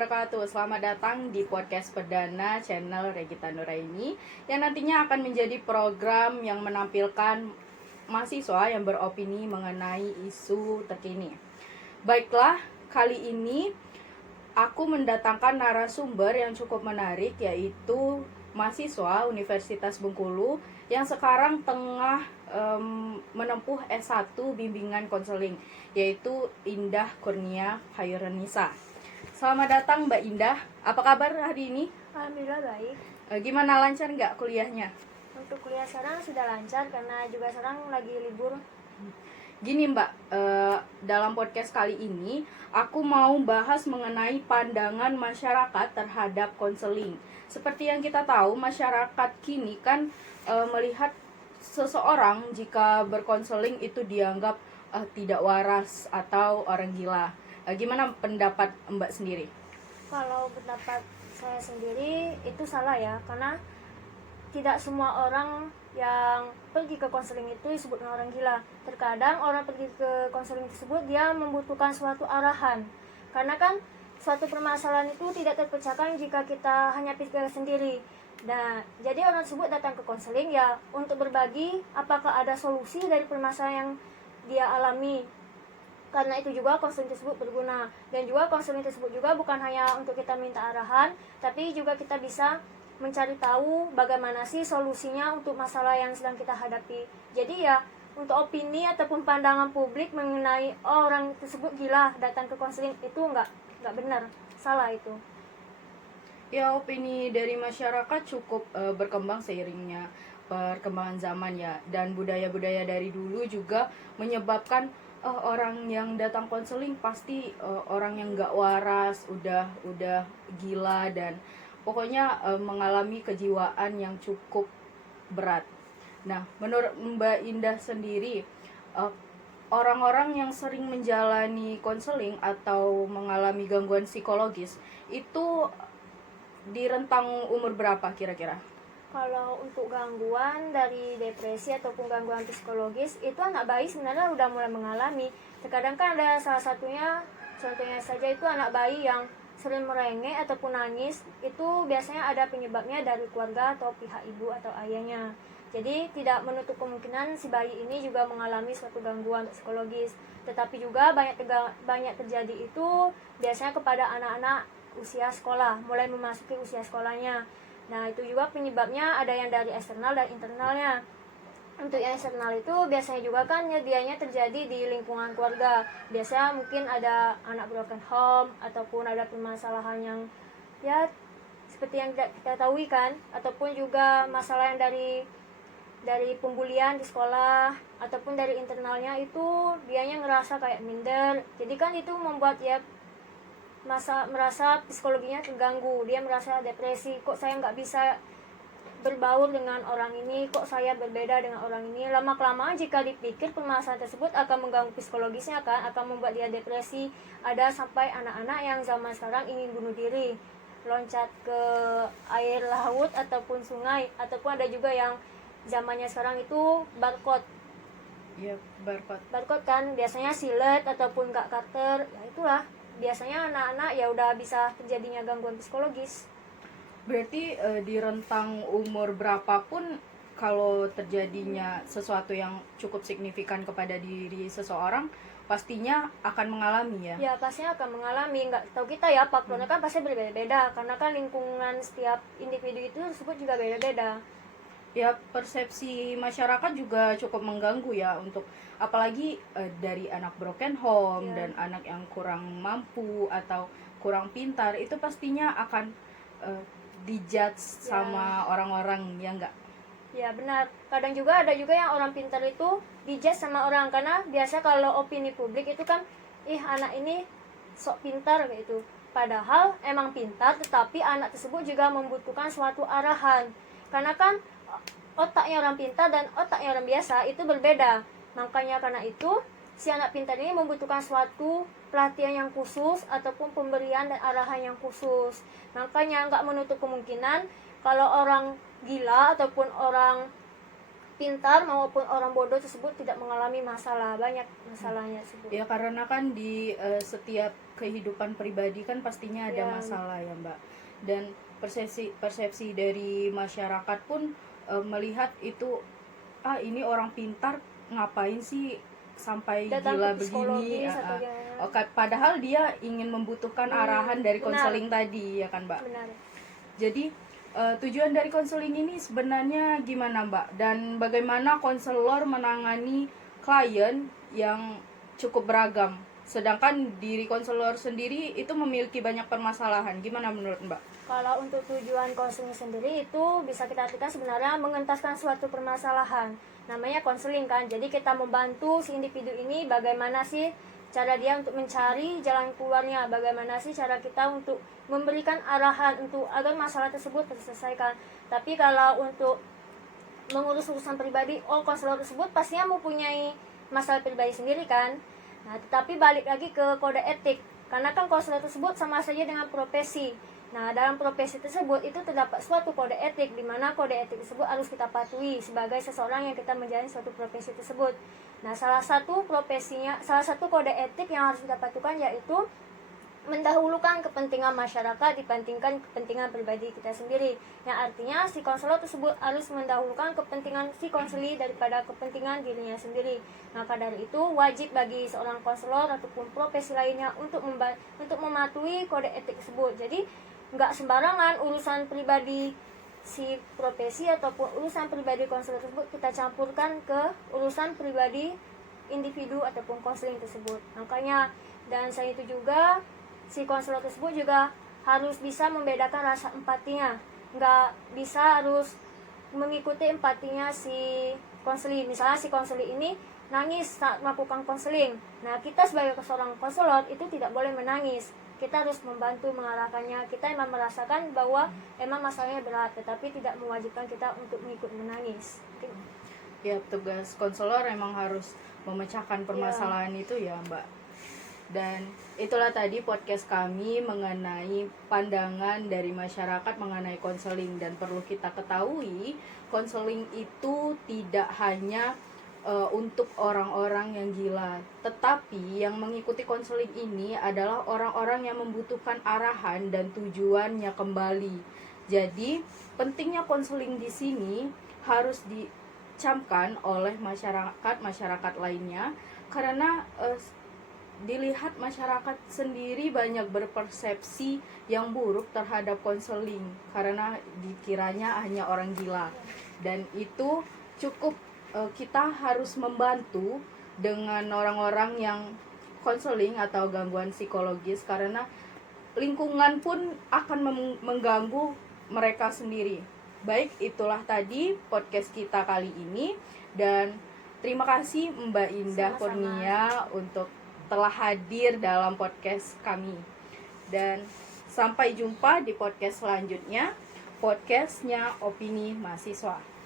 wabarakatuh. Selamat datang di podcast perdana channel Regita Nuraini yang nantinya akan menjadi program yang menampilkan mahasiswa yang beropini mengenai isu terkini. Baiklah, kali ini aku mendatangkan narasumber yang cukup menarik, yaitu mahasiswa Universitas Bengkulu yang sekarang tengah menempuh S1 bimbingan konseling, yaitu Indah Kurnia Khaironisa. Selamat datang Mbak Indah, apa kabar hari ini? Alhamdulillah baik. Gimana, lancar nggak kuliahnya? Untuk kuliah sekarang sudah lancar karena juga sekarang lagi libur. Gini Mbak, dalam podcast kali ini aku mau bahas mengenai pandangan masyarakat terhadap konseling. Seperti yang kita tahu, masyarakat kini kan melihat seseorang jika berkonseling itu dianggap tidak waras atau orang gila. Gimana pendapat Mbak sendiri? Kalau pendapat saya sendiri itu salah ya, karena tidak semua orang yang pergi ke konseling itu disebut orang gila. Terkadang orang pergi ke konseling tersebut dia membutuhkan suatu arahan. Karena kan suatu permasalahan itu tidak terpecahkan jika kita hanya pikir sendiri. Nah, jadi orang tersebut datang ke konseling ya untuk berbagi apakah ada solusi dari permasalahan yang dia alami. Karena itu juga konseling tersebut berguna. Dan juga konseling tersebut juga bukan hanya untuk kita minta arahan, tapi juga kita bisa mencari tahu bagaimana sih solusinya untuk masalah yang sedang kita hadapi. Jadi ya, untuk opini ataupun pandangan publik mengenai orang tersebut gila datang ke konseling itu enggak benar, salah itu. Ya, opini dari masyarakat cukup berkembang seiringnya perkembangan zaman ya, dan budaya-budaya dari dulu juga menyebabkan orang yang datang konseling pasti orang yang nggak waras, udah gila, dan pokoknya mengalami kejiwaan yang cukup berat. Nah, menurut Mbak Indah sendiri, orang-orang yang sering menjalani konseling atau mengalami gangguan psikologis itu di rentang umur berapa kira-kira? Kalau untuk gangguan dari depresi ataupun gangguan psikologis itu anak bayi sebenarnya udah mulai mengalami. Terkadang kan ada salah satunya, contohnya saja itu anak bayi yang sering merengek ataupun nangis, itu biasanya ada penyebabnya dari keluarga atau pihak ibu atau ayahnya. Jadi tidak menutup kemungkinan si bayi ini juga mengalami suatu gangguan psikologis. Tetapi juga banyak terjadi itu biasanya kepada anak-anak usia sekolah, mulai memasuki usia sekolahnya. Nah, itu juga penyebabnya ada yang dari eksternal dan internalnya. Untuk yang eksternal itu biasanya juga kan dianya terjadi di lingkungan keluarga. Biasanya mungkin ada anak broken home ataupun ada permasalahan yang ya seperti yang kita tahu kan, ataupun juga masalah yang dari pembulian di sekolah ataupun dari internalnya itu dianya ngerasa kayak minder. Jadi kan itu membuat ya merasa psikologinya terganggu, dia merasa depresi, kok saya nggak bisa berbaur dengan orang ini, kok saya berbeda dengan orang ini. Lama kelamaan jika dipikir permasalahan tersebut akan mengganggu psikologisnya kan, akan membuat dia depresi. Ada sampai anak-anak yang zaman sekarang ingin bunuh diri, loncat ke air laut ataupun sungai, ataupun ada juga yang zamannya sekarang itu barcode. Ya, Barcode kan biasanya silet ataupun Kak Carter, ya itulah biasanya anak-anak ya udah bisa terjadinya gangguan psikologis. Berarti di rentang umur berapapun kalau terjadinya sesuatu yang cukup signifikan kepada diri seseorang pastinya akan mengalami ya? Ya pastinya akan mengalami, nggak tahu kita ya faktornya kan pasti berbeda-beda karena kan lingkungan setiap individu itu tersebut juga beda-beda. Ya, persepsi masyarakat juga cukup mengganggu ya, untuk apalagi dari anak broken home dan anak yang kurang mampu atau kurang pintar, itu pastinya akan dijudge sama orang-orang, ya enggak? Ya benar, kadang juga ada juga yang orang pintar itu dijudge sama orang, karena biasa kalau opini publik itu kan anak ini sok pintar gitu, padahal emang pintar tetapi anak tersebut juga membutuhkan suatu arahan, karena kan otaknya orang pintar dan otaknya orang biasa itu berbeda. Makanya karena itu si anak pintar ini membutuhkan suatu pelatihan yang khusus ataupun pemberian dan arahan yang khusus. Makanya nggak menutup kemungkinan kalau orang gila ataupun orang pintar maupun orang bodoh tersebut tidak mengalami masalah, banyak masalahnya tersebut. Ya karena kan di setiap kehidupan pribadi kan pastinya ada Ya. masalah ya Mbak. Dan persepsi dari masyarakat pun melihat itu ini orang pintar ngapain sih sampai Datang gila ke begini. psikologis atau gimana. Padahal dia ingin membutuhkan arahan dari benar. konseling tadi ya kan Mbak. Benar. Jadi tujuan dari konseling ini sebenarnya gimana Mbak? Dan bagaimana konselor menangani klien yang cukup beragam? Sedangkan diri konselor sendiri itu memiliki banyak permasalahan. Gimana menurut Mbak? Kalau untuk tujuan konseling sendiri itu bisa kita artikan sebenarnya mengentaskan suatu permasalahan. Namanya konseling kan. Jadi kita membantu si individu ini bagaimana sih cara dia untuk mencari jalan keluarnya, bagaimana sih cara kita untuk memberikan arahan untuk agar masalah tersebut terselesaikan. Tapi kalau untuk mengurus urusan pribadi, konselor tersebut pastinya mempunyai masalah pribadi sendiri kan. Nah, tetapi balik lagi ke kode etik. Karena kan konselor tersebut sama saja dengan profesi. Nah, dalam profesi tersebut itu terdapat suatu kode etik, di mana kode etik tersebut harus kita patuhi sebagai seseorang yang kita menjalani suatu profesi tersebut. Nah, salah satu kode etik yang harus kita patuhkan yaitu mendahulukan kepentingan masyarakat dibandingkan kepentingan pribadi kita sendiri. Yang artinya si konselor tersebut harus mendahulukan kepentingan si konseli daripada kepentingan dirinya sendiri. Maka dari itu wajib bagi seorang konselor ataupun profesi lainnya untuk mematuhi kode etik tersebut. Jadi nggak sembarangan urusan pribadi si profesi ataupun urusan pribadi konselor tersebut kita campurkan ke urusan pribadi individu ataupun konseling tersebut. Makanya dan selain itu juga si konselor tersebut juga harus bisa membedakan rasa empatinya. Nggak bisa harus mengikuti empatinya si konseli. Misalnya si konseli ini nangis saat melakukan konseling. Nah, kita sebagai seorang konselor itu tidak boleh menangis. Kita harus membantu mengarahkannya. Kita emang merasakan bahwa emang masalahnya berat, tetapi tidak mewajibkan kita untuk mengikut menangis. Ya, tugas konselor emang harus memecahkan permasalahan itu ya Mbak. Dan itulah tadi podcast kami mengenai pandangan dari masyarakat mengenai konseling. Dan perlu kita ketahui, konseling itu tidak hanya untuk orang-orang yang gila, tetapi yang mengikuti konseling ini adalah orang-orang yang membutuhkan arahan dan tujuannya kembali. Jadi pentingnya konseling di sini harus dicamkan oleh masyarakat lainnya, karena dilihat masyarakat sendiri banyak berpersepsi yang buruk terhadap konseling karena dikiranya hanya orang gila. Dan itu cukup kita harus membantu dengan orang-orang yang konseling atau gangguan psikologis, karena lingkungan pun akan mengganggu mereka sendiri. Baik, itulah tadi podcast kita kali ini, dan terima kasih Mbak Indah Sama-sama. Kurnia untuk telah hadir dalam podcast kami. Dan sampai jumpa di podcast selanjutnya, podcastnya Opini Mahasiswa.